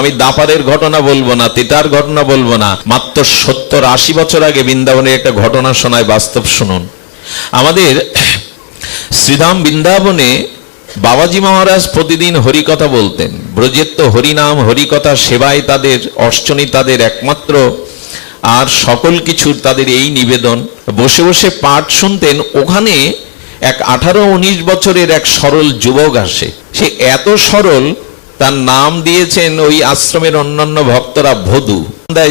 আমি দাপারের ঘটনা বলবো না, তিতার ঘটনা বলবো না, মাত্র 70-80 বছর আগে বৃন্দাবনের একটা ঘটনা শোনায়, বাস্তব শুনুন। আমাদের শ্রীধাম বৃন্দাবনে বাবাজি মহারাজ প্রতিদিন হরিকথা বলতেন। ব্রজের তো হরিনাম হরিকথা সেবায় তাদের অর্চনী, তাদের একমাত্র, আর সকল কিছুর তাদের এই নিবেদন। বসে বসে পাঠ শুনতেন। ওখানে এক 18-19 বছরের এক সরল যুবক আসে। সে এত সরল, তার নাম দিয়েছেন ওই আশ্রমের অন্যান্য ভক্তরা ভদু।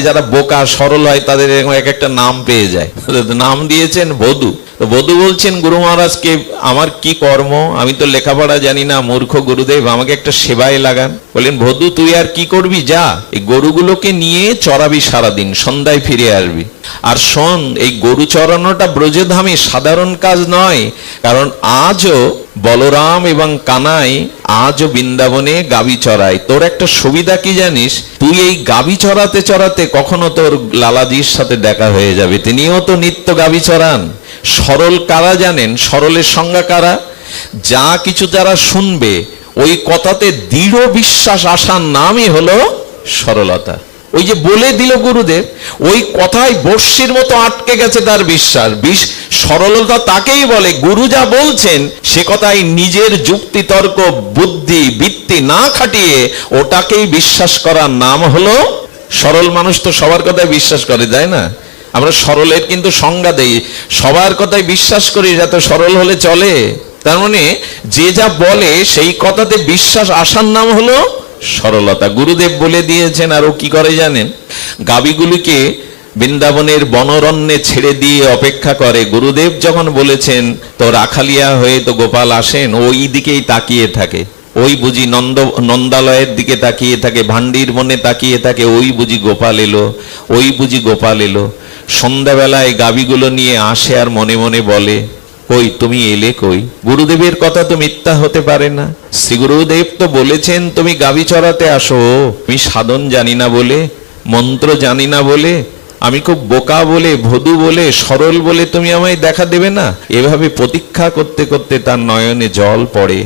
যারা বোকা সরল হয় তাদের এরকম এক একটা নাম পেয়ে যায়, নাম দিয়েছেন ভদু। তো ভদু বলছেন গুরু মহারাজকে, আমার কি কর্ম, আমি তো লেখাপড়া জানি না, মূর্খ গুরুদেব, আমাকে একটা সেবায় লাগান। বললেন ভদু, তুই আর কি করবি, যা এই গরুগুলোকে নিয়ে চড়াবি সারাদিন, সন্ধ্যায় ফিরে আসবি। আর শোন, এই গরু চড়ানোটা ব্রজধামে সাধারণ কাজ নয়, কারণ আজও বলরাম এবং কানাই আজও বৃন্দাবনে গাভী চড়ায়। তোর একটা সুবিধা কি জানিস, তুই এই গাভী চড়াতে চড়াতে কখনো তোর লালাজির সাথে দেখা হয়ে যাবে, তিনিও তো নিত্য গাভী চড়ান। সরল কারা জানেন? সরলের সংজ্ঞা কারা? যা কিছু যারা শুনবে ওই কথাতে দৃঢ় বিশ্বাস আসার নামই হলো সরলতা। ওই যে বলে দিল গুরুদেব, ওই কথায় বর্ষির মতো আটকে গেছে তার বিশ্বাস। সরলতা তাকেই বলে, গুরু যা বলছেন সে কথায় নিজের যুক্তি তর্ক বুদ্ধি বৃত্তি না খাটিয়ে ওটাকেই বিশ্বাস করার নাম হলো সরল। মানুষ তো সবার কথায় বিশ্বাস করে, যায় না? আমরা সরলের কিন্তু সংজ্ঞা দেই, সবার কথায় বিশ্বাস করি, যাতে সরল হলে চলে। তার মানে যে যা বলে সেই কথাতে বিশ্বাস আসার নাম হলো সরলতা। গুরুদেব বলে দিয়েছেন। আর ও কি করে জানেন? গাভীগুলিকে বৃন্দাবনের বনরণ্যে ছেড়ে দিয়ে অপেক্ষা করে। গুরুদেব যখন বলেছেন তো রাখালিয়া হয়ে তো গোপাল আসেন, ওই দিকেই তাকিয়ে থাকে। ওই বুঝি নন্দালয়ের দিকে তাকিয়ে থাকে, ভান্ডির মনে তাকিয়ে থাকে, ওই বুঝি গোপাল এলো, ওই বুঝি গোপাল এলো। সন্ধ্যাবেলায় গাভীগুলো নিয়ে আসে আর মনে মনে বলে, কই তুমি এলে কই? গুরুদেবের কথা তো মিথ্যা হতে পারে না। শ্রী গুরুদেব তো বলেছেন তুমি গাভী চড়াতে আসো। আমি সাধন জানি না বলে, মন্ত্র জানি না বলে, আমি খুব বোকা বলে, ভদু বলে, সরল বলে তুমি আমায় দেখা দেবে না? এভাবে প্রতীক্ষা করতে করতে তার নয়নে জল পড়ে।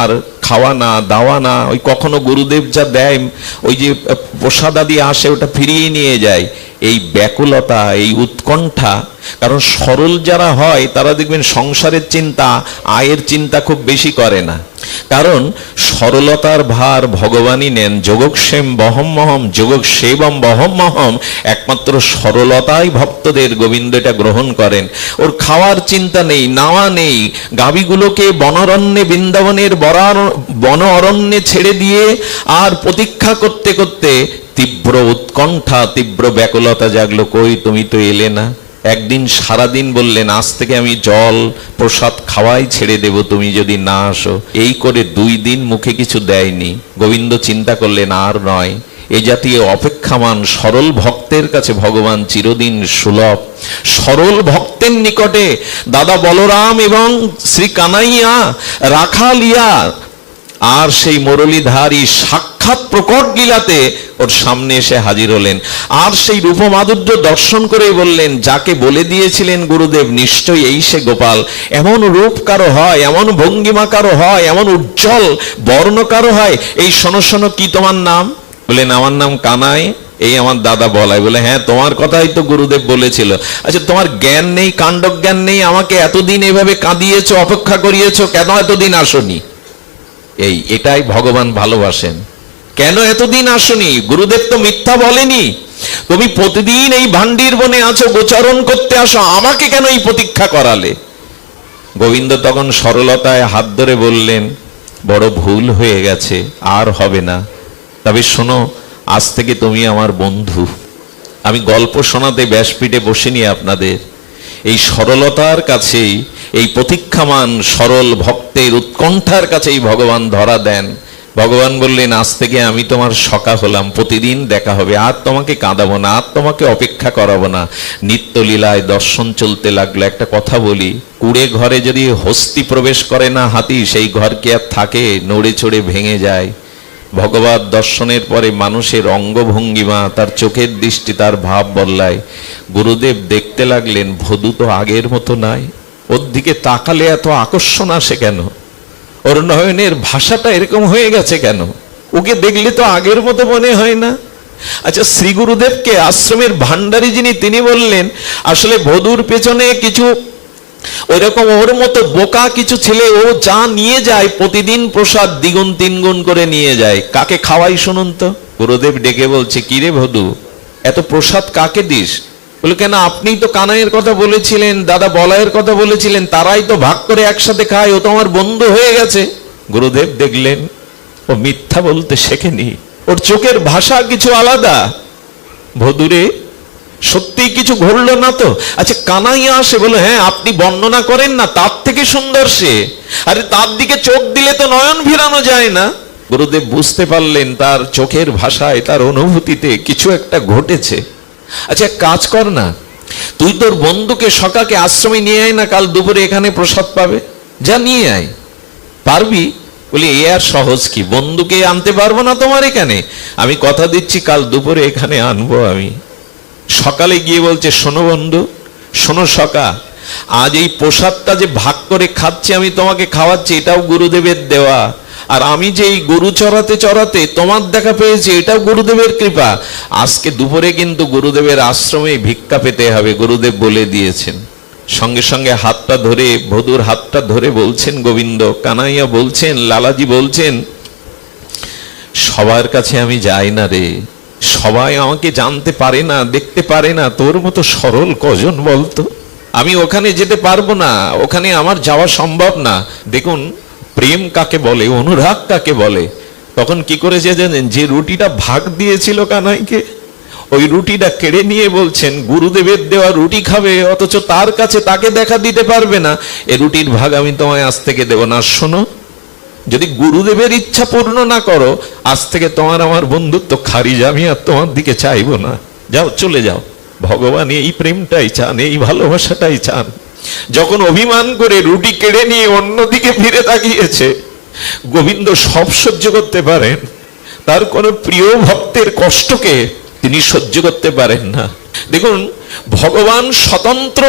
আর খাওয়া না, দাওয়া না, ওই কখনো গুরুদেব যা দেয়, ওই যে প্রসাদ আদি আসে, ওটা ফিরিয়ে নিয়ে যায়। এই ব্যাকুলতা, এই উৎকণ্ঠা। কারণ সরল যারা হয় তারা দেখবেন সংসারের চিন্তা, আয়ের চিন্তা খুব বেশি করে না। কারণ সরলতার ভার ভগবানই নেন। যোগক্ষেম বহম্মহম যোগক্ষেবম বহম্মহম। একমাত্র সরলতাই ভক্তদের, গোবিন্দ এটা গ্রহণ করেন। ওর খাওয়ার চিন্তা নেই, নাওয়া নেই। গাভীগুলোকে বনরণ্যে, বৃন্দাবনের বন অরণ্যে ছেড়ে দিয়ে আর প্রতীক্ষা করতে করতে তীব্র উৎকণ্ঠা, তীব্র ব্যাকুলতা জাগলো, কই তুমি তো এলে না। একদিন সারাদিন বললেন, আজ থেকে আমি জল প্রসাদ খাওয়াই ছেড়ে দেব তুমি যদি না আসো। এই করে 2 দিন মুখে কিছু দেয়নি। গোবিন্দ চিন্তা করলেন, আর নয়, এ জাতীয় অপেক্ষামান সরল ভক্তের কাছে ভগবান চিরদিন সুলভ। সরল ভক্তের নিকটে দাদা বলরাম এবং শ্রী কানাইয়া রাখালিয়া আর সেই মুরলীধারী সাক্ষাৎ প্রকট লীলাতে ওর সামনে এসে হাজির হলেন। আর সেই রূপমাধুর্য দর্শন করে বললেন, যাকে বলে দিয়েছিলেন গুরুদেব নিশ্চয়ই এই সে গোপাল। এমন রূপ কারো হয়, এমন ভঙ্গিমা কারো হয়, এমন উজ্জ্বল বর্ণ কারো হয়। এই শোনো শোনো, কি তোমার নাম? বললেন, আমার নাম কানাই, এই আমার দাদা বলাই। বলে, হ্যাঁ তোমার কথাই তো গুরুদেব বলেছিল। আচ্ছা তোমার জ্ঞান নেই, কাণ্ড জ্ঞান নেই, আমাকে এতদিন এভাবে কাঁদিয়েছ, অপেক্ষা করিয়েছ, কেন এতদিন আসনি? এটাই ভগবান ভালোবাসেন। কেন এতদিন আসনি? গুরুদেব তো মিথ্যা বলেনি। তুমি প্রতিদিন এই ভান্ডির বনে আছো, গোচরণ করতে আসো, আমাকে কেন এই প্রতীক্ষা করালে? গোবিন্দ তখন সরলতায় হাত ধরে বললেন, বড় ভুল হয়ে গেছে, আর হবে না। তবে শোনো, আজ থেকে তুমি আমার বন্ধু। আমি গল্প শোনাতে ব্যাসপীঠে বসিনি আপনাদের। এই সরলতার কাছেই, এই প্রতীক্ষামান সরল ভক্তের উৎকণ্ঠার কাছেই ভগবান ধরা দেন। ভগবান বললেন, আজ থেকে আমি তোমার সখা হলাম, প্রতিদিন দেখা হবে, আর তোমাকে কাঁদাবো না, আর তোমাকে অপেক্ষা করাবো না। নিত্যলীলায় দর্শন চলতে লাগলো। একটা কথা বলি, কুড়ে ঘরে যদি হস্তি প্রবেশ করে না হাতি, সেই ঘর কি আর থাকে? নড়ে চড়ে ভেঙে যায়। ভগবত দর্শনের পরে মানুষের অঙ্গভঙ্গিমা, তার চোখের দৃষ্টি, তার ভাব বদলায়। গুরুদেব দেখতে লাগলেন, ভদু তো আগের মতো নাই। ওর দিকে তাকালে এত আকর্ষণ আসে কেন? ওর নয়নের ভাষাটা এরকম হয়ে গেছে কেন? ওকে দেখলে তো আগের মতো মনে হয় না। আচ্ছা, শ্রী গুরুদেবকে আশ্রমের ভান্ডারী যিনি, তিনি বললেন আসলে বধূর পেছনে কিছু ওইরকম ওর মতো বোকা কিছু ছেলে, ও যা নিয়ে যায় প্রতিদিন প্রসাদ দ্বিগুণ তিনগুণ করে নিয়ে যায়। কাকে খাওয়াই শুনুন তো? গুরুদেব ডেকে বলছে, কি রে বধূ, এত প্রসাদ কাকে দিস? বলে, কেন, আপনিই তো কানাইয়ের কথা বলেছিলেন, দাদা বলাইয়ের কথা বলেছিলেন, তারাই তো ভাগ করে একসাথে খায়, ও তো আমার বন্ধু হয়ে গেছে। গুরুদেব দেখলেন ও মিথ্যা বলতে শেখেনি, ওর চোখের ভাষা কিছু আলাদা। বধূরে, সত্যি কিছু ঘটলো না তো? আচ্ছা, কানাইয়া আসে, বলে, হ্যাঁ আপনি বর্ণনা করেন না, তার থেকে সুন্দর সে। আরে তার দিকে চোখ দিলে তো নয়ন ভিড়ানো যায় না। গুরুদেব বুঝতে পারলেন তার চোখের ভাষায়, তার অনুভূতিতে কিছু একটা ঘটেছে। আচ্ছা, কাজ কর না, তুই তোর বন্ধুকে সকাকে আশ্রমে নিয়ে আয় না, কাল দুপুরে এখানে প্রসাদ পাবে, যা নিয়ে আয়। পারবি? বলি, এ আর সহজ কি, বন্ধুকে আনতে পারবো না তোমার এখানে? আমি কথা দিচ্ছি কাল দুপুরে এখানে আনবো আমি। সকালে গিয়ে বলছে, শোনো বন্ধু, শোনো সকা, আজ এই প্রসাদটা যে ভাগ করে খাচ্ছি, আমি তোমাকে খাওয়াচ্ছি, এটাও গুরুদেবের দেওয়া। আর আমি যে এই গরু চড়াতে চড়াতে তোমার দেখা পেয়েছি, এটাও গুরুদেবের কৃপা। আজকে দুপুরে কিন্তু গুরুদেবের আশ্রমে ভিক্ষা পেতে হবে, গুরুদেব বলে দিয়েছেন। সঙ্গে সঙ্গে হাতটা ধরে, বধূর হাতটা ধরে বলছেন গোবিন্দ, কানাইয়া বলছেন, লালাজি বলছেন, সবার কাছে আমি যাই না রে, সবাই আমাকে জানতে পারে না, দেখতে পারে না, তোর মতো সরল কজন বলতো? আমি ওখানে যেতে পারবো না, ওখানে আমার যাওয়া সম্ভব না। দেখুন প্রেম কাকে বলে, অনুরাগ কাকে বলে। তখন কি করেছে জানেন? যে রুটিটা ভাগ দিয়েছিল কানাইকে, ওই রুটিটা কেড়ে নিয়ে বলছেন, গুরুদেবের দেওয়া রুটি খাবে, অথচ তার কাছে তাকে দেখা দিতে পারবে না, এ রুটির ভাগ আমি তোমায় আজ থেকে দেব না। শোনো, যদি গুরুদেবের ইচ্ছা পূর্ণ না করো, আজ থেকে তোমার আমার বন্ধুত্ব খারিজ, আমি আর তোমার দিকে চাইবো না, যাও চলে যাও। ভগবান এই প্রেমটাই চান, এই ভালোবাসাটাই চান। যখন অভিমান করে রুটি কেড়ে নিয়ে অন্যদিকে ফিরে তাকিয়েছে, গোবিন্দ সব সহ্য করতে পারেন, তার কোন প্রিয় ভক্তের কষ্টকে তিনি সহ্য করতে পারেন না। দেখুন, ভগবান স্বতন্ত্র,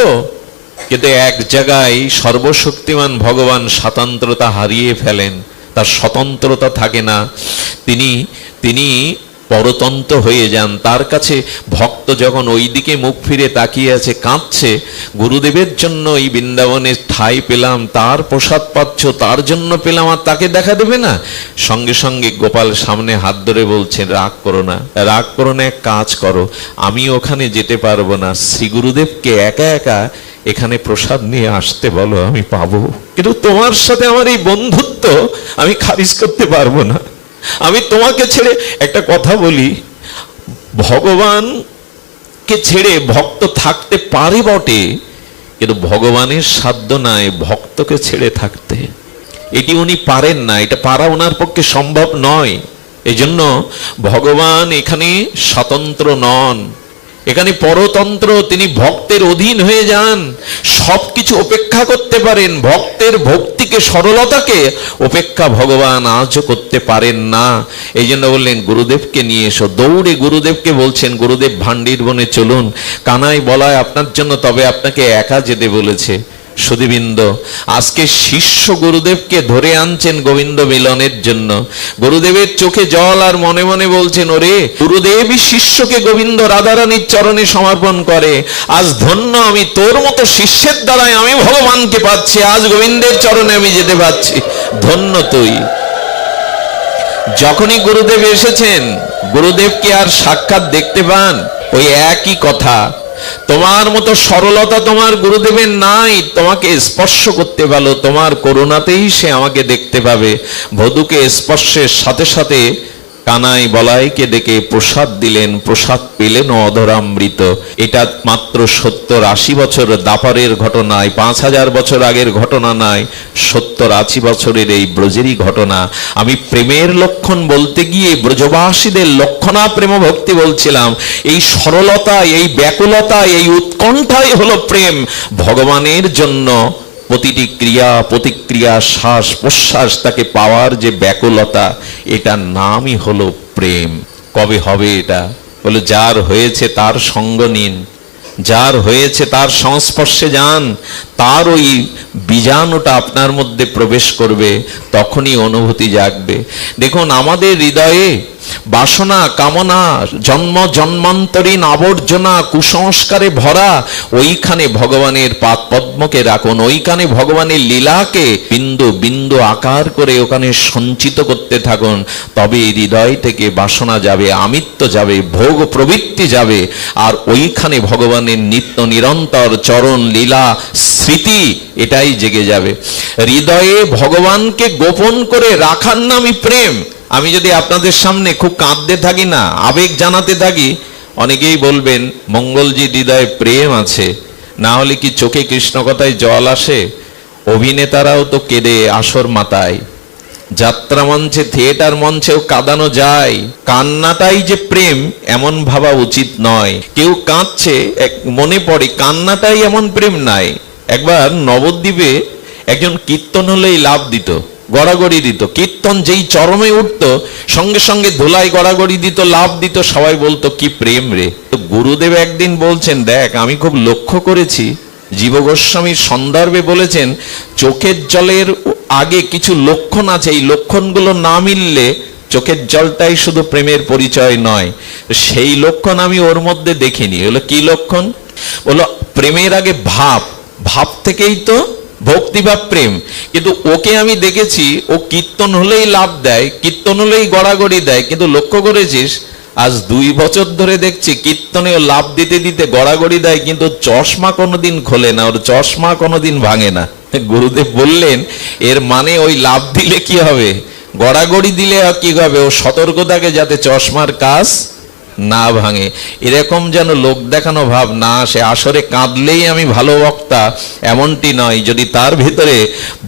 কিন্তু এক জায়গায় সর্বশক্তিমান ভগবান স্বতন্ত্রতা হারিয়ে ফেলেন, তার স্বতন্ত্রতা থাকে না, তিনি পরতন্ত্র হয়ে যান। তার কাছে ভক্ত যখন ওই দিকে মুখ ফিরে তাকিয়ে আছে, কাঁদছে, গুরুদেবের জন্য এই বৃন্দাবনে ঠাঁই পেলাম, তার প্রসাদ পাচ্ছ, তার জন্য পেলাম, আর তাকে দেখা দেবে না? সঙ্গে সঙ্গে গোপাল সামনে হাত ধরে বলছেন, রাগ করো না, রাগ করো না, এক কাজ করো, আমি ওখানে যেতে পারবো না, শ্রী গুরুদেবকে একা একা এখানে প্রসাদ নিয়ে আসতে বলো, আমি পাবো। কিন্তু তোমার সাথে আমার এই বন্ধুত্ব আমি খারিজ করতে পারবো না। আমি তোমাকে ছেড়ে, একটা কথা বলি, ভগবানকে ছেড়ে ভক্ত থাকতে পারে বটে, কিন্তু ভগবানের সাধ্য নাই ভক্তকে ছেড়ে থাকতে। এটি উনি পারেন না, এটা পারা ওনার পক্ষে সম্ভব নয়। এই জন্য ভগবান এখানে স্বতন্ত্র নন, এখানে পরতন্ত্র। তিনি ভক্তের অধীন হয়ে যান, সবকিছু উপেক্ষা করতে পারেন। ভক্তের ভক্তিকে, সরলতাকে উপেক্ষা ভগবান আজও করতে পারেন না। এই জন্য বললেন, গুরুদেবকে নিয়ে এসো। দৌড়ে গুরুদেবকে বলছেন, গুরুদেব ভান্ডির বনে চলুন, কানাই বলায় আপনার জন্য, তবে আপনাকে একা যেতে বলেছে। সুধীবৃন্দ, আজকে শিষ্য গুরুদেবকে ধরে আনছেন গোবিন্দ মিলনের জন্য। গুরুদেবের চোখে জল, আর মনে মনে বলছেন, ওরে গুরুদেবই শিষ্যকে গোবিন্দ রাধারানীর চরণে সমর্পণ করে। আজ ধন্য আমি, তোর মতো শিষ্যের দ্বারাই আমি ভগবানকে পাচ্ছি, আজ গোবিন্দের চরণে আমি যেতে পাচ্ছি, ধন্য তুই। যখনই গুরুদেব এসেছেন, গুরুদেবকে আর সাক্ষাৎ দেখতে পান, ওই একই কথা, তোমার মতো সরলতা তোমার গুরুদেবের নাই, তোমাকে স্পর্শ করতে পারো, তোমার করুণাতেই সে আমাকে দেখতে পাবে। বধূকে স্পর্শের সাথে সাথে কানাই বলাইকে ডেকে প্রসাদ দিলেন, প্রসাদ পেলেন অধরামৃত। এটা মাত্র 70-80 বছর দাপারের ঘটনায়, 5000 বছর আগের ঘটনা নয়, 70-80 বছরের এই ব্রজেরই ঘটনা। আমি প্রেমের লক্ষণ বলতে গিয়ে ব্রজবাসীদের লক্ষণা প্রেম ভক্তি বলছিলাম। এই সরলতা, এই ব্যাকুলতা, এই উৎকণ্ঠাই হলো প্রেম। ভগবানের জন্য প্রতিটি ক্রিয়া প্রতিক্রিয়া, শ্বাস প্রশ্বাস, তাকে পাওয়ার যে ব্যাকুলতা, এটার নামই হলো প্রেম। কবে হবে এটা? বলে, যার হয়েছে তার সঙ্গ নিন, যার হয়েছে তার সংস্পর্শে যান, তার ওই বীজাণুটা আপনার মধ্যে প্রবেশ করবে, তখনই অনুভূতি জাগবে। দেখুন, আমাদের হৃদয়ে বাসনা, কামনা, জন্ম জন্মান্তরীণ আবর্জনা, কুসংস্কারে ভরা, ওইখানে ভগবানের পাদ পদ্মকে রাখুন, ওইখানে ভগবানের লীলাকে বিন্দু বিন্দু আকার করে ওখানে সঞ্চিত করতে থাকুন। তবে হৃদয় থেকে বাসনা যাবে, আমিত্ব যাবে, ভোগ প্রবৃত্তি যাবে, আর ওইখানে ভগবানের নিত্য নিরন্তর চরণ লীলা স্মৃতি এটাই জেগে যাবে। হৃদয়ে ভগবানকে গোপন করে রাখার নামই প্রেম। আমি যদি আপনাদের সামনে খুব কাঁদতে থাকি না, আবেগ জানাতে থাকি, অনেকেই বলবেন মঙ্গলজি হৃদয়ে প্রেম আছে, না হলে কি চোখে কৃষ্ণ কথায় জল আসে? অভিনেতারাও তো কেঁদে আসর মাতায়, যাত্রা মঞ্চে, থিয়েটার মঞ্চেও কাঁদানো যায়। কান্নাটাই যে প্রেম এমন ভাবা উচিত নয়। কেউ কাঁদছে, মনে পড়ে কান্নাটাই এমন প্রেম নাই। একবার নবদ্বীপে একজন কীর্তন হলেই লাভ দিত, গড়াগড়ি দিত। কীর্তন যেই চরমে উঠত, সঙ্গে সঙ্গে ধুলাই গড়াগড়ি দিত, লাভ দিত। সবাই বলতো কি প্রেম রে। তো গুরুদেব একদিন বলছেন, দেখ আমি খুব লক্ষ্য করেছি, জীব গোস্বামীর সন্দর্ভে বলেছেন, চোখের জলের আগে কিছু লক্ষণ আছে, এই লক্ষণগুলো না মিললে চোখের জলটাই শুধু প্রেমের পরিচয় নয়। সেই লক্ষণ আমি ওর মধ্যে দেখিনি। হলো কি লক্ষণ? বললো প্রেমের আগে ভাব, ভাব থেকেই তো ভক্তি বা প্রেম। কিন্তু ওকে আমি দেখেছি, ও কীর্তন হলেই লাভ দেয়, কীর্তন হলেই গড়াগড়ি দেয়, কিন্তু লক্ষ্য করেছিস আজ 2 বছর ধরে দেখছি কীর্তনেও লাভ দিতে দিতে গড়াগড়ি দেয়, কিন্তু চশমা কোনোদিন খোলে না, ওর চশমা কোনোদিন ভাঙে না। গুরুদেব বললেন, এর মানে ওই লাভ দিলে কি হবে, গড়াগড়ি দিলে কি হবে, ও সতর্ক থাকে যাতে চশমার কাজ না ভাঙে। এরকম যেন লোক দেখানো ভাব না আসে। আসরে কাঁদলেই আমি ভালো বক্তা এমনটি নয়, যদি তার ভিতরে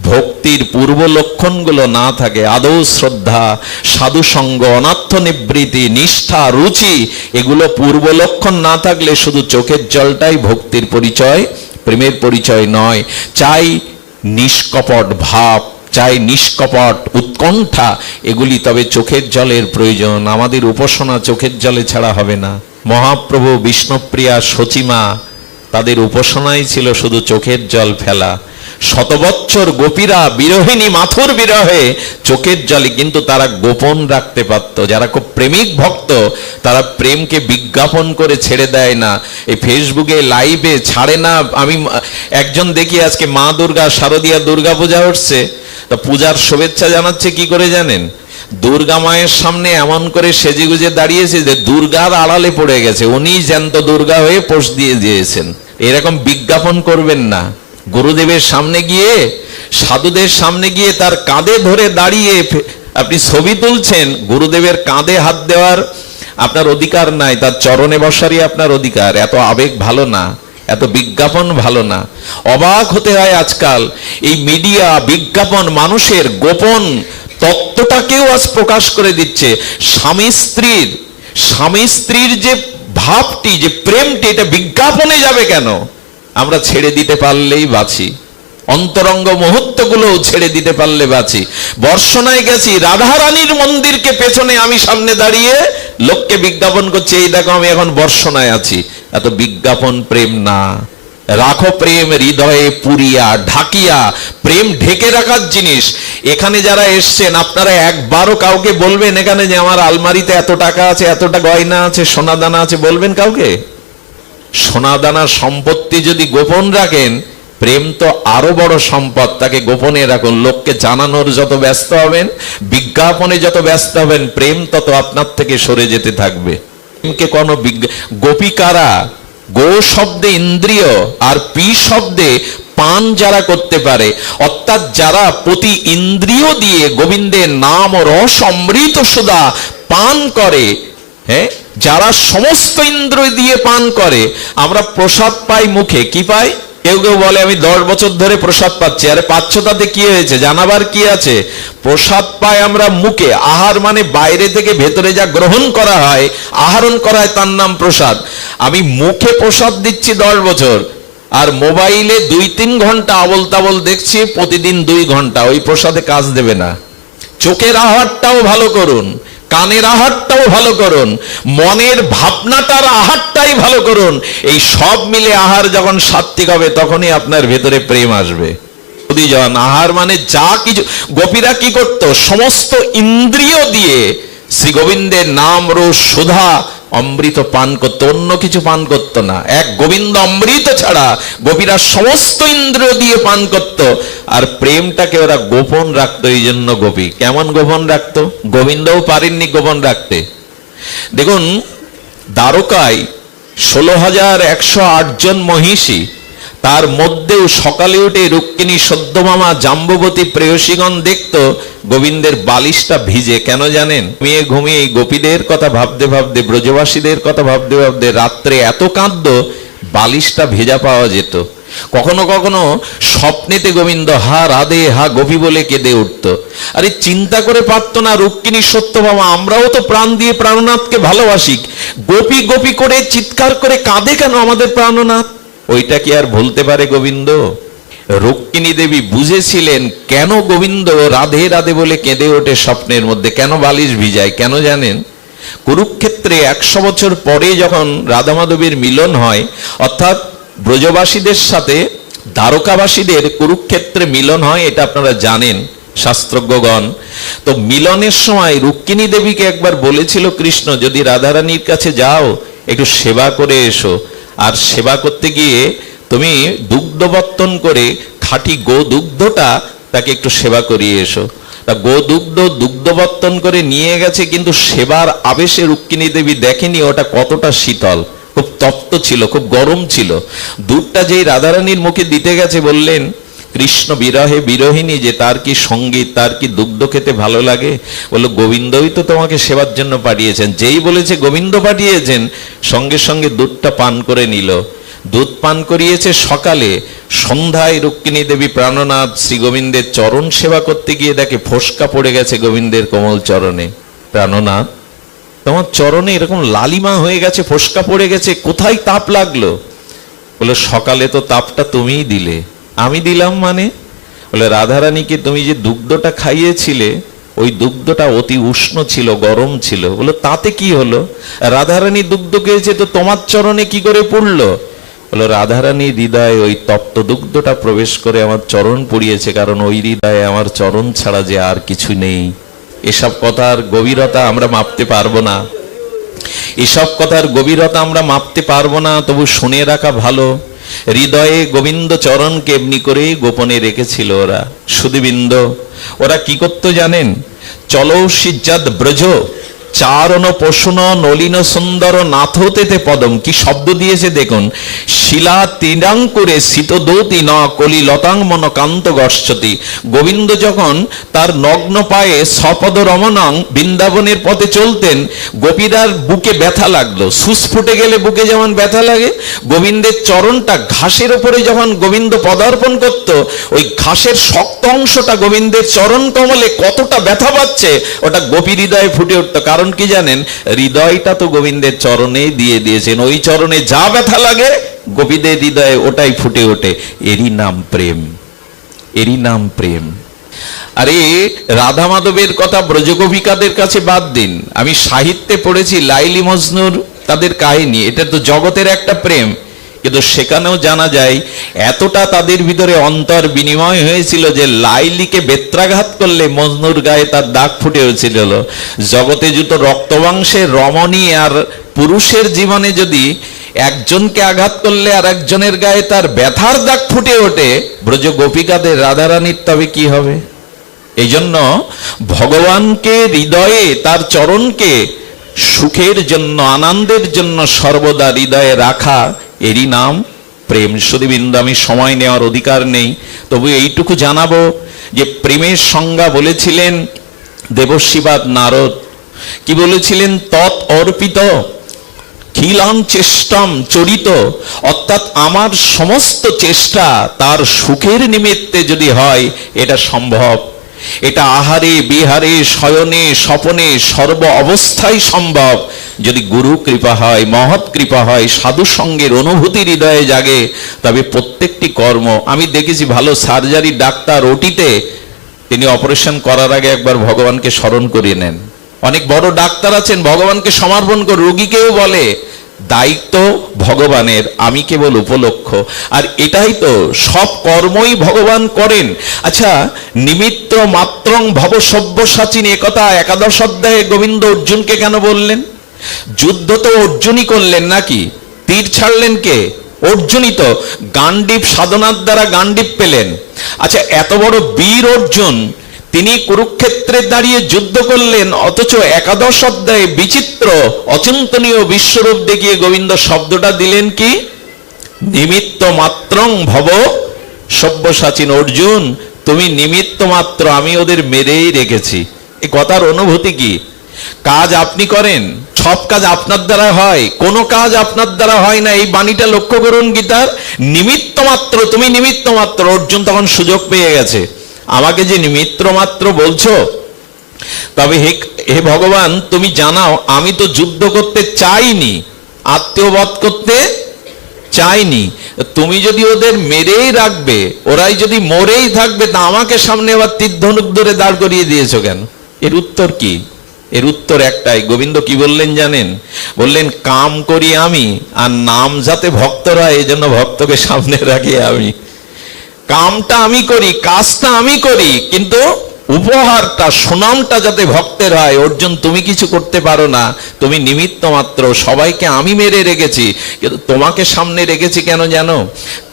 ভক্তির পূর্ব লক্ষণগুলো না থাকে, আদৌ শ্রদ্ধা, সাধু সঙ্গ, অনার্থ নিবৃত্তি, নিষ্ঠা, রুচি, এগুলো পূর্ব লক্ষণ না থাকলে শুধু চোখের জলটাই ভক্তির পরিচয়, প্রেমের পরিচয় নয়। চাই নিষ্কপট ভাব, চাই নিষ্কপট উৎকণ্ঠা, এগুলি তবে চোখের জলের প্রয়োজন। আমাদের উপাসনা চোখের জলে ছাড়া হবে না। মহাপ্রভু, বিষ্ণুপ্রিয়া, সচিমা, তাদের উপাসনাই ছিল শুধু চোখের জল ফেলা। শতবৎসর গোপীরা বিরহিণী মাথুর বিরহে চোখের জলে কিন্তু তারা গোপন রাখতে পারত। যারা খুব প্রেমিক ভক্ত, তারা প্রেমকে বিজ্ঞাপন করে ছেড়ে দেয় না, এই ফেসবুকে লাইভে ছাড়ে না। আমি একজন দেখি আজকে মা দুর্গা, শারদীয়া দুর্গা পূজা উঠছে, তা পূজার শুভেচ্ছা জানাচ্ছে কি করে জানেন? দুর্গা মায়ের সামনে এমন করে সেজে গুজে দাঁড়িয়েছে যে দুর্গার আড়ালে পড়ে গেছে, উনি জ্যান্ত দুর্গা হয়ে পোস্ট দিয়ে দিয়েছেন। এরকম বিজ্ঞাপন করবেন না। গুরুদেবের সামনে গিয়ে, সাধুদের সামনে গিয়ে তার কাঁধে ধরে দাঁড়িয়ে আপনি ছবি তুলছেন, গুরুদেবের কাঁধে হাত দেওয়ার আপনার অধিকার নাই, তার চরণে বসারই আপনার অধিকার। এত আবেগ ভালো না, এত বিজ্ঞাপন ভালো না। অবাক হতে হয় আজকাল এই মিডিয়া বিজ্ঞাপন মানুষের গোপন তত্ত্বটাকেও আজ প্রকাশ করে দিচ্ছে। স্বামী স্ত্রীর যে ভাবটি, যে প্রেমটি, এটা বিজ্ঞাপনে যাবে কেন? আমরা ছেড়ে দিতে পারলেই বাঁচি, অন্তরঙ্গ মুহূর্তগুলো ছেড়ে দিতে পারলে বাঁচি। বর্ষণায় গেছি, রাধারানীর মন্দিরকে পেছনে আমি সামনে দাঁড়িয়ে লোককে বিজ্ঞাপন করছি, এই দেখো আমি এখন বর্ষণায় আছি। এত বিজ্ঞাপন প্রেম না। রাখো প্রেম হৃদয়ে পুরিয়া ঢাকিয়া। প্রেম ঢেকে রাখার জিনিস। এখানে যারা এসছেন, আপনারা একবারও কাউকে বলবেন এখানে যে আমার আলমারিতে এত টাকা আছে, এতটা গয়না আছে, সোনা দানা আছে? বলবেন কাউকে? সোনা দানার সম্পত্তি যদি গোপন রাখেন, প্রেম তো আরো বড় সম্পদ, তাকে গোপনে রাখুন। লোককে জানানোর যত ব্যস্ত হবেন, বিজ্ঞাপনে যত ব্যস্ত হবেন, প্রেম তত আপনার থেকে সরে যেতে থাকবে। প্রেমকে কোনো গোপিকারা, গো শব্দে ইন্দ্রিয় আর পি শব্দে পান যারা করতে পারে, অর্থাৎ যারা প্রতি ইন্দ্রিয় দিয়ে গোবিন্দের নাম ও রস অমৃত সুধা পান করে, হ্যাঁ, যারা সমস্ত ইন্দ্রিয় দিয়ে পান করে। আমরা প্রসাদ পাই মুখে, কি পাই? কেউ কেউ বলে আমি 10 বছর ধরে প্রসাদ পাচ্ছি। আরে পাচ্ছ, তাতে কি হয়েছে? জানাবার কি আছে? প্রসাদ পাই আমরা মুখে। আহার মানে বাইরে থেকে ভেতরে যা গ্রহণ করা হয়, আহরণ করা হয়, তার নাম প্রসাদ। আমি মুখে প্রসাদ দিচ্ছি 10 বছর, আর মোবাইলে 2-3 ঘন্টা আবল তাবল দেখছি প্রতিদিন 2 ঘন্টা, ওই প্রসাদে কাজ দেবে না। চোখের আহারটাও ভালো করুন, কানের আহারটাও ভালো করুন, মনের ভাবনাটার আহারটাই ভালো করুন। এই সব মিলে আহার যখন সাত্বিক হবে তখনই আপনার ভেতরে প্রেম আসবে। জন আহার মানে যা কিছু, গোপীরা কি করত, সমস্ত ইন্দ্রিয় দিয়ে শ্রী গোবিন্দের নাম রস সুধা অমৃত পান করতো, অন্য কিছু পান করতো না। এক গোবিন্দ অমৃত ছাড়া গোপীরা সমস্ত ইন্দ্রিয় দিয়ে পান করত। আর প্রেমটাকে ওরা গোপন রাখতো। এই জন্য গোপী কেমন গোপন রাখতো, গোবিন্দও পারেননি গোপন রাখতে। দেখুন দ্বারকায় 16,108 জন মহিষী, তার মধ্যেও সকালে উঠে রুক্মিণী সদ্যমামা জাম্ববতী প্রেয়সীগণ দেখত গোবিন্দের বালিশটা ভিজে। কেন জানেন? ঘুমিয়ে ঘুমিয়ে গোপীদের কথা ভাবতে ভাবতে, ব্রজবাসীদের কথা ভাবতে ভাবতে রাত্রে এত কাঁদত, বালিশটা ভেজা পাওয়া যেত। কখনো কখনো স্বপ্নেতে গোবিন্দ হা রাধে হা গোপী বলে কেঁদে উঠত। আরে চিন্তা করে পারত না রুক্মিণী সত্যভামা, আমরাও তো প্রাণ দিয়ে প্রাণনাথকে ভালোবাসি, গোপী গোপী করে চিৎকার করে কাঁদে কেন আমাদের প্রাণনাথ? ওইটা কি আর ভুলতে পারে গোবিন্দ? রুক্মিণী দেবী বুঝেছিলেন কেন গোবিন্দ রাধে রাধে বলে কেঁদে ওঠে স্বপ্নের মধ্যে, কেন বালিশ ভিজায়। কেন জানেন? কুরুক্ষেত্রে 100 বছর পরে যখন রাধা মাধবীর মিলন হয়, অর্থাৎ ব্রজবাসীদের সাথে দ্বারকাবাসীদের কুরুক্ষেত্রে মিলন হয়, এটা আপনারা জানেন শাস্ত্রজ্ঞগণ। তো মিলনের সময় রুক্মিণী দেবীকে একবার বলেছিল কৃষ্ণ, যদি রাধারানীর কাছে যাও একটু সেবা করে এসো। আর সেবা করতে গিয়ে তুমি দুগ্ধবর্তন করে খাঁটি গোদুগ্ধটা তাকে একটু সেবা করিয়ে এসো। তা দুগ্ধবর্তন করে নিয়ে গেছে, কিন্তু সেবার আবেশে রুক্মিণী দেবী দেখেনি ওটা কতটা শীতল, খুব তপ্ত ছিল, খুব গরম ছিল। দুধটা যেই রাধারানীর মুখে দিতে গেছে, বললেন কৃষ্ণ বিরহে বিরহিনী যে, তার কি সঙ্গীত, তার কি দুগ্ধ খেতে ভালো লাগে? বললো গোবিন্দই তো তোমাকে সেবার জন্য পাঠিয়েছেন। যেই বলেছে গোবিন্দ পাঠিয়েছেন, সঙ্গে সঙ্গে দুধটা পান করে নিল। দুধ পান করিয়েছে সকালে। সন্ধ্যায় রুক্মিণী দেবী প্রাণনাথ শ্রী গোবিন্দের চরণ সেবা করতে গিয়ে দেখে ফোসকা পড়ে গেছে গোবিন্দের কোমল চরণে। প্রাণনাথ, তোমার চরণে এরকম লালিমা হয়ে গেছে, ফোসকা পড়ে গেছে, কোথায় তাপ লাগলো? বলে সকালে তো তাপটা তুমিই দিলে। আমি দিলাম মানে? বলে রাধারানীকে তুমি যে দুগ্ধটা খাইয়েছিলে, ওই দুগ্ধটা অতি উষ্ণ ছিল, গরম ছিল। বলে তাতে কি হলো? রাধারানী দুগ্ধ খেয়েছে তো তোমার চরণে কি করে পড়লো? বলো রাধারানীর হৃদয়ে ওই তপ্ত দুগ্ধটা প্রবেশ করে আমার চরণ পুড়িয়েছে, কারণ ওই হৃদয়ে আমার চরণ ছাড়া যে আর কিছু নেই। এসব কথার গভীরতা আমরা মাপতে পারবো না, এসব কথার গভীরতা আমরা মাপতে পারবো না, তবু শুনে রাখা ভালো। হৃদয়ে গোবিন্দ চরণকে এমনি করে গোপনে রেখেছিল ওরা। সুধীবৃন্দ, ওরা কি করতো জানেন? চলো সিজ্জাদ ব্রজ চারণ পশুন নলিন সুন্দর নাথতেতে পদম। কি শব্দ দিয়েছে দেখুন। শিলা তীরাঙ্কুরে শীতদৌতি ন কলি লতাং মন কান্ত গর্ষতি। গোবিন্দ যখন তার নগ্ন পায়ে সপদ রমণং বৃন্দাবনের পথে চলতেন, গোপীরার বুকে ব্যথা লাগলো। সুস ফুটে গেলে বুকে যেমন ব্যথা লাগে, গোবিন্দের চরণটা ঘাসের উপরে যখন গোবিন্দ পদার্পণ করত, ওই ঘাসের শক্ত অংশটা গোবিন্দের চরণ কমলে কতটা ব্যথা পাচ্ছে, ওটা গোপী হৃদয়ে ফুটে উঠত। কারণ কি জানেন? হৃদয়টা তো গোবিন্দের চরণে দিয়ে দিয়েছেন, ওই চরণে যা ব্যথা লাগে গোপীদের হৃদয়ে ওটাই ফুটে ওঠে। এরই নাম প্রেম, এরই নাম প্রেম। আরে রাধা মাধবের কথা ব্রজগোপিকাদের কাছে বাদ দিন, আমি সাহিত্যে পড়েছি লাইলি মজনুর তাদের কাহিনী, এটা তো জগতের একটা প্রেম। কিন্তু সেখানেও জানা যায় এতটা তাদের ভিতরে অন্তর বিনিময় হয়েছিল যে লাইলিকে বেত্রাঘাত করলে মজনুর গায়ে তার দাগ ফুটে হয়েছিল। জগতে যত রক্তবাংশের রমণী আর পুরুষের জীবনে যদি একজনকে আঘাত করলে আর একজনের গায়ে তার ব্যথার দাগ ফুটে ওঠে, ব্রজ গোপিকাদের রাধারানীর তবে কি হবে? এই জন্য ভগবানকে হৃদয়ে, তার চরণকে সুখের জন্য, আনন্দের জন্য সর্বদা হৃদয়ে রাখা, এরই নাম প্রেম। সুধীবৃন্দ, আমি সময় নেওয়ার অধিকার নেই, তবু এইটুকু জানাবো যে প্রেমের সংজ্ঞা বলেছিলেন দেবশ্রীবাদ নারদ। কি বলেছিলেন? তৎ অর্পিত খিলাম চেষ্টাম চরিত, অর্থাৎ আমার সমস্ত চেষ্টা তার সুখের নিমিত্তে যদি হয়, এটা সম্ভব। এটা আহারে বিহারে শয়নে স্বপনে সর্ব অবস্থায় সম্ভব যদি গুরু কৃপা হয়, মহৎ কৃপা হয়, সাধু সঙ্গের অনুভূতি হৃদয়ে জাগে, তবে প্রত্যেকটি কর্ম। আমি দেখেছি ভালো সার্জারি ডাক্তার ওটিতে তিনি অপারেশন করার আগে একবার ভগবানকে স্মরণ করিয়ে নেন। অনেক বড় ডাক্তার আছেন, ভগবানকে সমর্পণ করে, রোগীকেও বলে দায়িত্ব ভগবানের, আমি কেবল উপলক্ষ। আর এটাই তো, সব কর্মই ভগবান করেন। আচ্ছা, নিমিত্ত মাত্রং ভব সব্যসাচিন, একথা একাদশ অধ্যায়ে গোবিন্দ অর্জুনকে কেন বললেন? যুদ্ধ তো অর্জুনই করলেন নাকি? তীর ছাড়লেন কে? অর্জুনই তো। গান্ডীব সাধনার দ্বারা গান্ডীব পেলেন। আচ্ছা, এত বড় বীর অর্জুন, তিনি কুরুক্ষেত্রে দাঁড়িয়ে যুদ্ধ করলেন, অথচ একাদশ অধ্যায়ে বিচিত্র অচিন্তনীয় বিশ্বরূপ দেখিয়ে গোবিন্দ শব্দটা দিলেন কি? নিমিত্ত মাত্রং ভব সব্যসাচিন। অর্জুন, তুমি নিমিত্ত মাত্র, আমি ওদের মেরেই রেখেছি। এই কথার অনুভূতি কি? কাজ আপনি করেন, সব কাজ আপনার দ্বারা হয়, কোনো কাজ আপনার দ্বারা হয় না। এই বাণীটা লক্ষ্য করুন গীতার। নিমিত্ত মাত্র, তুমি নিমিত্ত মাত্র। অর্জুন তখন সুযোগ পেয়ে গেছে, আমাকে যে নিমিত্ত মাত্র বলছো, তবে হে ভগবান, তুমি জানাও আমি তো যুদ্ধ করতে চাইনি, আত্মীয়বধ করতে চাইনি। তুমি যদি ওদের মেরেই রাখবে, ওরাই যদি মরেই থাকবে, তা আমাকে সামনে আবার তীর ধনুক ধরে দাঁড় করিয়ে দিয়েছো কেন? এর উত্তর কি? এর উত্তর একটাই। গোবিন্দ কি বললেন জানেন? বললেন, কাম করি আমি, আর নাম যাতে ভক্তরা, এই জন্য ভক্তকে সামনে রাখি আমি। কামটা আমি করি, কাজটা আমি করি, কিন্তু উপহারটা, সুনামটা যাতে ভক্তের হয়। অর্জুন, তুমি কিছু করতে পারো না, তুমি নিমিত্ত মাত্র। সবাইকে আমি মেরে রেখেছি, কিন্তু তোমাকে সামনে রেখেছি কেন জানো?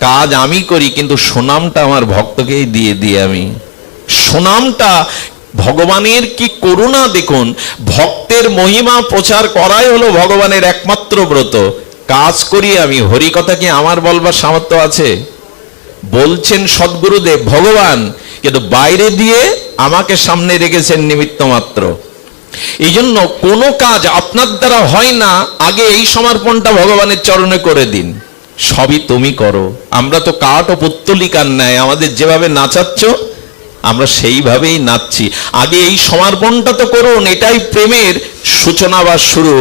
কাজ আমি করি, কিন্তু সুনামটা আমার ভক্তকেই দিয়ে দিই আমি। সুনামটা, ভগবানের কি করুণা দেখুন। ভক্তের মহিমা প্রচার করাই হলো ভগবানের একমাত্র ব্রত। কাজ করি আমি, হরিকথা কি আমার বলবার সামর্থ্য আছে? বলছেন সদ্গুরুদেব ভগবান, কিন্তু বাইরে দিয়ে আমাকে সামনে রেখেছেন নিমিত্ত মাত্র। এই জন্য কোনো কাজ আপনার দ্বারা হয় না, আগে এই সমর্পণটা ভগবানের চরণে করে দিন, সবই তুমি করো। আমরা তো কাঠ ও পুত্তলিকার ন্যায়, আমাদের যেভাবে নাচাচ্ছ আমরা সেইভাবেই নাচছি। আগে এই সমর্পণটা তো করুন, এটাই প্রেমের সূচনা বা শুরু।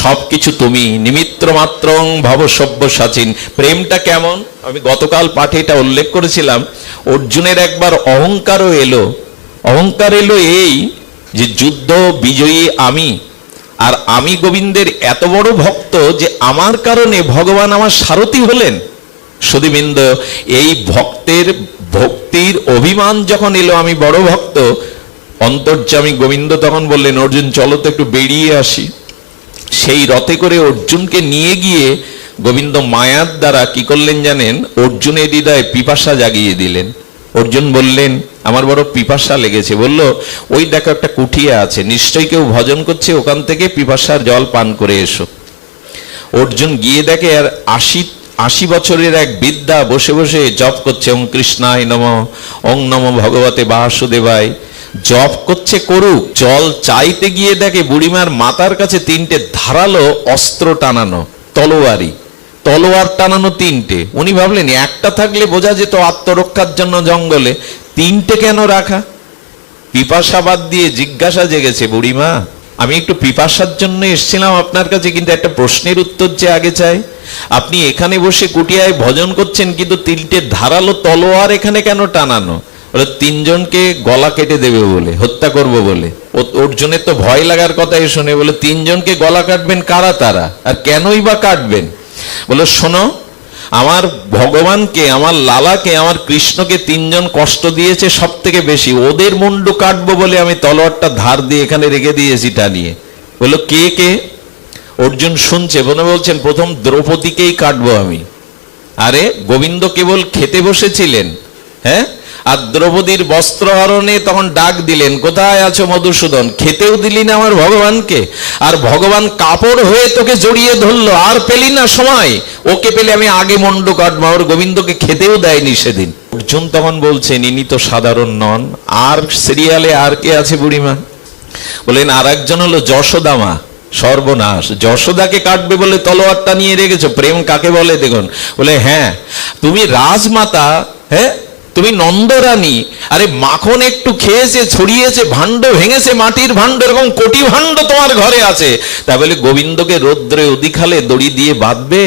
সবকিছু তুমি, নিমিত্ত মাত্রং ভব সব্যসাচিন। প্রেমটা কেমন? আমি গতকাল পাঠে এটা উল্লেখ করেছিলাম। অর্জুনের একবার অহংকারও এলো। অহংকার এলো এই যে যুদ্ধ বিজয়ী আমি, আর আমি গোবিন্দের এত বড় ভক্ত যে আমার কারণে ভগবান আমার সারথি হলেন। সুধীবৃন্দ, এই ভক্তির অভিমান যখন এলো, আমি বড় ভক্ত, অন্তর্যামী গোবিন্দ তখন বললেন, অর্জুন চলো তো একটু বেরিয়ে আসি। সেই রথে করে অর্জুনকে নিয়ে গিয়ে গোবিন্দ মায়ার দ্বারা কি করলেন জানেন? অর্জুনের হৃদয়ে পিপাসা জাগিয়ে দিলেন। অর্জুন বললেন, আমার বড় পিপাসা লেগেছে। বলল, ওই দেখো একটা কুঠিয়া আছে, নিশ্চয়ই কেউ ভজন করছে, ওখান থেকে পিপাসার জল পান করে এসো। অর্জুন গিয়ে দেখে, আর ৮০ বছরের এক বিদ্যা বসে বসে জপ করছে, ওং কৃষ্ণায় নমঃ, ওং নমঃ ভগবতে বাসুদেবায়। জপ করছে, করুক। জল চাইতে গিয়ে দেখে বুড়িমার মাথার কাছে ৩টে ধারালো অস্ত্র টানানো, তলোয়ার টানানো ৩টে। উনি ভাবলেন একটা থাকলে বোঝা যেত আত্মরক্ষার জন্য জঙ্গলে, ৩টে কেন রাখা? পিপাসাবাদ দিয়ে জিজ্ঞাসা জেগেছে, বুড়িমা আমি একটু পিপাসার জন্য এসেছিলাম আপনার কাছে, কিন্তু একটা প্রশ্নের উত্তর যে আগে চাই। আপনি এখানে বসে কুটিয়ায় ভজন করছেন, কিন্তু ৩টে ধারালো তলোয়ার এখানে কেন টানানো? বলে, ৩জনকে গলা কেটে দেবে বলে, হত্যা করব বলে। অর্জুনের তো ভয় লাগার কথাই শুনে বলে, ৩জনকে গলা কাটবেন কারা তারা, আর কেনই বা কাটবেন? বলে, শোনো, আমার ভগবানকে, আমার লালাকে, আমার কৃষ্ণকে ৩জন কষ্ট দিয়েছে সব থেকে বেশি, ওদের মুন্ডু কাটবো বলে আমি তলোয়ারটা ধার দিয়ে এখানে রেখে দিয়েছি টানিয়ে। বললো, কে কে? অর্জুন শুনছে, বলছেন, প্রথম দ্রৌপদীকেই কাটবো আমি। আরে গোবিন্দ কেবল খেতে বসেছিলেন, হ্যাঁ, আর দ্রৌপদীর বস্ত্রহরণে তখন ডাক দিলেন, কোথায় আছো মধুসূদন? খেতেও দিলি না আমার ভগবানকে, আর ভগবান কাপড় হয়ে তোকে জড়িয়ে ধরলো, আর পেলি না সময়? ওকে পেলে আমি আগে মন্ড কাটবো। আর গোবিন্দকে খেতেও দেয়নি সেদিন। অর্জুন তখন বলছেন, ইনি তো সাধারণ নন। আর সিরিয়ালে আর কে আছে বুড়িমা? বলেন, আর একজন হলো যশোদামা। সর্বনাশ, যশোদাকে কাটবে বলে তলোয়ারটা নিয়ে রেখেছো। প্রেম কাকে বলে দেখুন। বলে, হ্যাঁ তুমি রাজমাতা, হ্যাঁ তুমি নন্দরানী। আরে মাখন একটু খেয়েছে, ছড়িয়েছে, ভাণ্ড ভেঙেছে, মাটির ভাণ্ড, এরকম কোটি ভাণ্ড তোমার ঘরে আছে। তা বলে গোবিন্দকে রৌদ্রে অধিকালে দড়ি দিয়ে বাঁধবে?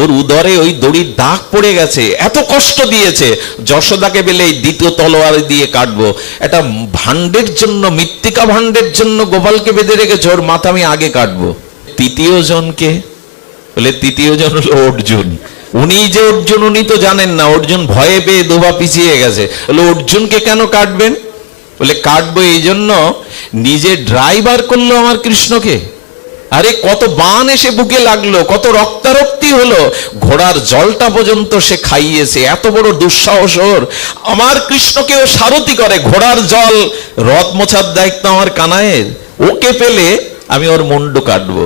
ওর উদরে ওই দড়ির দাগ পড়ে গেছে, এত কষ্ট দিয়েছে। যশোদাকে বলে এই দ্বিতীয় তলোয়ার দিয়ে কাটবো। একটা ভাণ্ডের জন্য, মৃত্তিকা ভাণ্ডের জন্য গোপালকে বেঁধে রেখেছে, ওর মাথা আমি আগে কাটবো। তৃতীয় জনকে বলে, তৃতীয় জন হলো অর্জুন। উনি যে অর্জুন উনি তো জানেন না, অর্জুন ভয়ে পেয়ে দোবা পিছিয়ে গেছে। বলে অর্জুনকে কেন কাটবেন? বলে কাটবো এই জন্য, নিজে ড্রাইভার করলো আমার কৃষ্ণকে। আরে কত বান এসে বুকে লাগলো, কত রক্তারক্তি হলো, ঘোড়ার জলটা পর্যন্ত সে খাইয়েছে। এত বড় দুঃসাহস ওর! আমার কৃষ্ণকেও সারথি করে, ঘোড়ার জল রথ মোছার দায়িত্ব আমার কানাইয়ের। ওকে পেলে আমি ওর মুন্ডু কাটবো।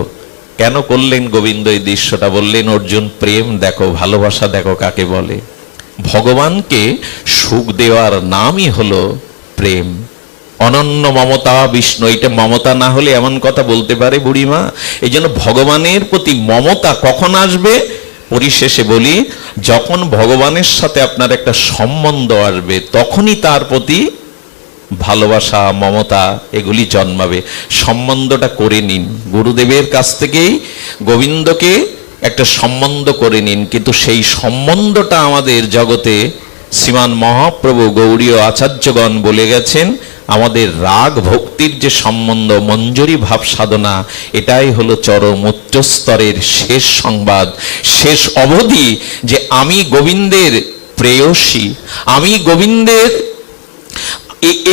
কেন করলেন গোবিন্দ এই দৃশ্যটা? বললেন অর্জুন, প্রেম দেখো, ভালোবাসা দেখো কাকে বলে। ভগবানকে সুখ দেওয়ার নামই হলো প্রেম। অনন্য মমতা বিষ্ণু, এটা মমতা না হলে এমন কথা বলতে পারে বুড়িমা? এই জন্য ভগবানের প্রতি মমতা কখন আসবে? পরিশেষে বলি, যখন ভগবানের সাথে আপনার একটা সম্বন্ধ আসবে, তখনই তার প্রতি ভালোবাসা, মমতা এগুলি জন্মাবে। সম্বন্ধটা করে নিন, গুরুদেবের কাছ থেকেই গোবিন্দকে একটা সম্বন্ধ করে নিন। কিন্তু সেই সম্বন্ধটা আমাদের জগতে শ্রীমান মহাপ্রভু গৌড়ীয় আচার্যগণ বলে গেছেন, আমাদের রাগ ভক্তির যে সম্বন্ধ, মঞ্জরি ভাব সাধনা, এটাই হলো চরম উচ্চ স্তরের শেষ সংবাদ, শেষ অবধি, যে আমি গোবিন্দের প্রেয়সী, আমি গোবিন্দের।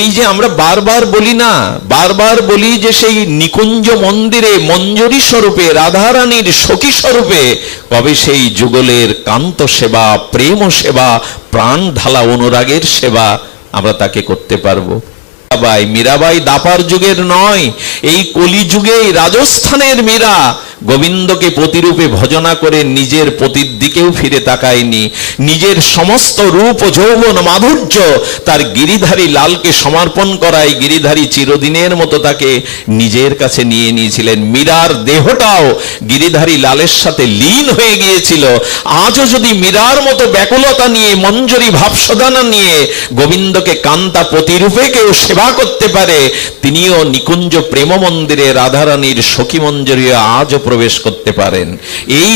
এই যে আমরা বারবার বলি না, বারবার বলি যে সেই নিকুঞ্জ মন্দিরে মঞ্জরি স্বরূপে, রাধারানীর সখী স্বরূপে কবে সেই যুগলের কান্ত সেবা, প্রেম সেবা, প্রাণ ঢালা অনুরাগের সেবা আমরা তাকে করতে পারবো? মীরাবাই দাপার যুগের নয়, এই কলি যুগেই রাজস্থানের মীরা গোবিন্দকে প্রতিরূপে ভজনা করে নিজের পতির দিকেও ফিরে তাকায়নি। নিজের সমস্ত রূপ ও যৌবন মাধুর্য তার গিরিধারী লালকে সমর্পণ করায় গিরিধারী চিরদিনের মতো তাকে নিজের কাছে নিয়ে নিয়েছিলেন। মীরার দেহটাও গিরিধারী লালের সাথে লীন হয়ে গিয়েছিল। আজও যদি মীরার মতো ব্যাকুলতা নিয়ে, মঞ্জরি ভাবসদানা নিয়ে গোবিন্দকে কান্তা প্রতিরূপে কেউ সেবা করতে পারে, তিনিও নিকুঞ্জ প্রেম মন্দিরে রাধারানীর সখী মঞ্জরি আজও প্রবেশ করতে পারেন। এই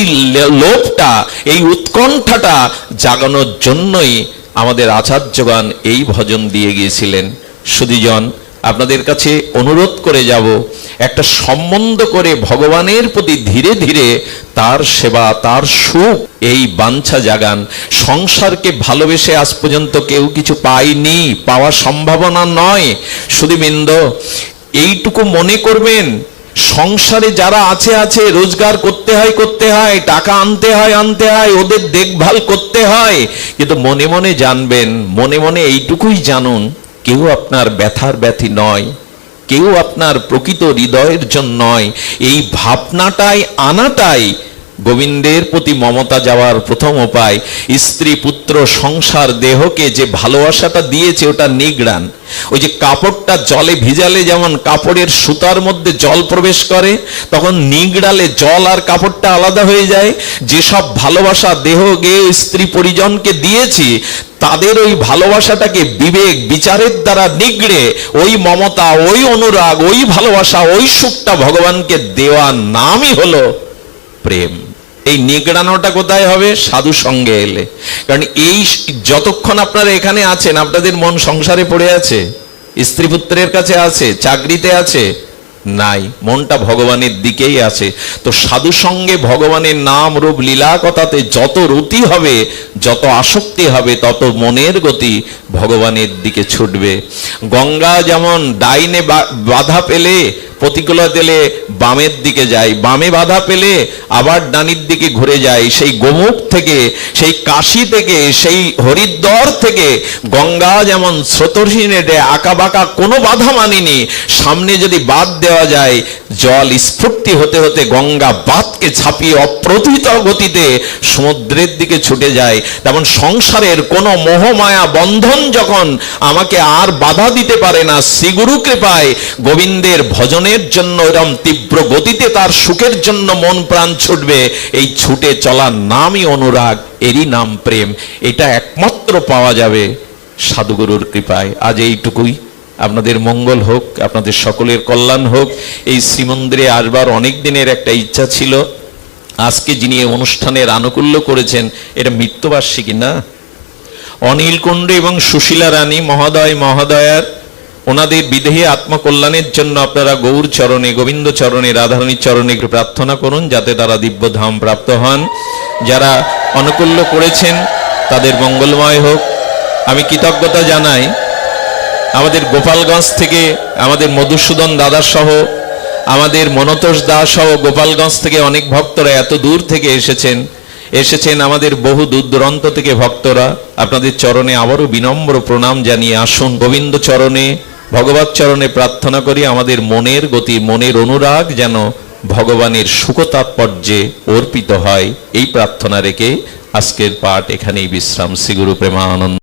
লোভটা, এই উৎকণ্ঠাটা জাগানোর জন্যই আমাদের আচার্যগণ এই ভজন দিয়ে গিয়েছিলেন। সুধীজন, আপনাদের কাছে অনুরোধ করে যাব, একটা সম্বন্ধ করে ভগবানের প্রতি ধীরে ধীরে তার সেবা, তার সুখ, এই বাঞ্ছা জাগান। সংসারকে ভালোবেসে আজ পর্যন্ত কেউ কিছু পায়নি, পাওয়ার সম্ভাবনা নয়। শুধুবৃন্দ, এইটুকু মনে করবেন, সংসারে যারা আছে, রোজগার করতে হয়, টাকা আনতে হয়, ওদের দেখভাল করতে হয়, কিন্তু মনে মনে জানবেন, মনে মনে এইটুকুই জানুন, কেউ আপনার ব্যথার ব্যথী নয়, কেউ আপনার প্রকৃত হৃদয়ের জন্য নয়। এই ভাবনাটাই আনাটাই গোবিন্দের প্রতি মমতা যাওয়ার প্রথম উপায়। স্ত্রী, পুত্র, সংসার, দেহকে যে ভালোবাসাটা দিয়েছে ওটা নিগড়ান। ওই যে কাপড়টা জলে ভিজালে যেমন কাপড়ের সুতার মধ্যে জল প্রবেশ করে, তখন নিগড়ালে জল আর কাপড়টা আলাদা হয়ে যায়। যেসব ভালোবাসা দেহ, গেয়, স্ত্রী, পরিজনকে দিয়েছি, তাদের ওই ভালোবাসাটাকে বিবেক বিচারের দ্বারা নিগড়ে ওই মমতা, ওই অনুরাগ, ওই ভালোবাসা, ওই সুখটা ভগবানকে দেওয়ার নামই হলো প্রেম। এই নিগড়ানোটা কোথায় হবে? সাধু সঙ্গে এলে। কারণ এই যতক্ষণ আপনারা এখানে আছেন, আপনাদের মন সংসারে পড়ে আছে, স্ত্রী পুত্রের কাছে আছে, চাকরিতে আছে, নাই, মনটা ভগবানের দিকেই আছে। তো সাধু সঙ্গে ভগবানের নাম রূপ লীলা কথাতে যত রুতি হবে, যত আসক্তি হবে, তত মনের গতি ভগবানের দিকে ছুটবে। গঙ্গা যেমন ডাইনে বাধা পেলে, প্রতিকূলতা দিলে বামের দিকে যায়, বামে বাধা পেলে আবার ডানির দিকে ঘুরে যায়। সেই গোমুখ থেকে, সেই কাশী থেকে, সেই হরিদ্বার থেকে গঙ্গা যেমন স্রোতহীন হেঁটে আঁকা বাঁকা কোনো বাধা মানেনি, সামনে যদি বাদ দেওয়া যায়, জল স্ফূর্তি হতে হতে গঙ্গা বাঁধকে ছাপিয়ে অপ্রতিহিত গতিতে সমুদ্রের দিকে ছুটে যায়। তেমন সংসারের কোনো মোহমায়া বন্ধন যখন আমাকে আর বাধা দিতে পারে না, শ্রীগুরু কৃপায় গোবিন্দের ভজনের জন্য এরকম তীব্র গতিতে তার সুখের জন্য মন প্রাণ ছুটবে। এই ছুটে চলার নামই অনুরাগ, এরই নাম প্রেম। এটা একমাত্র পাওয়া যাবে সাধুগুরুর কৃপায়। আজ এইটুকুই। আপনাদের মঙ্গল হোক, আপনাদের সকলের কল্যাণ হোক। এই শ্রীমন্দিরে আসবার অনেক দিনের একটা ইচ্ছা ছিল, আজকে যিনি এই অনুষ্ঠানের আনুকূল্য করেছেন, এটা মৃত্যুবার্ষিকী না? অনিল কুণ্ডু এবং সুশীলা রানী মহোদয় মহোদয়ার ওনাদের বিদেহী আত্মকল্যাণের জন্য আপনারা গৌর চরণে, গোবিন্দ চরণে, রাধারানীর চরণে একটু প্রার্থনা করুন, যাতে তারা দিব্যধাম প্রাপ্ত হন। যারা অনুকূল্য করেছেন তাদের মঙ্গলময় হোক। আমি কৃতজ্ঞতা জানাই আমাদের গোপালগঞ্জ থেকে আমাদের মধুসূদন দাদা সহ, আমাদের মনতোষ দাস সহ গোপালগঞ্জ থেকে অনেক ভক্তরা এত দূর থেকে এসেছেন আমাদের বহু দূর দূরান্ত থেকে ভক্তরা। আপনাদের চরণে আবারও বিনম্র প্রণাম জানিয়ে আসুন, গোবিন্দ চরণে, ভগবত চরণে প্রার্থনা করি আমাদের মনের গতি, মনের অনুরাগ যেন ভগবানের সুখতাৎপর্যে অর্পিত হয়, এই প্রার্থনা রেখে আজকের পাঠ এখানেই বিশ্রাম। শ্রী গুরু প্রেমানন্দ।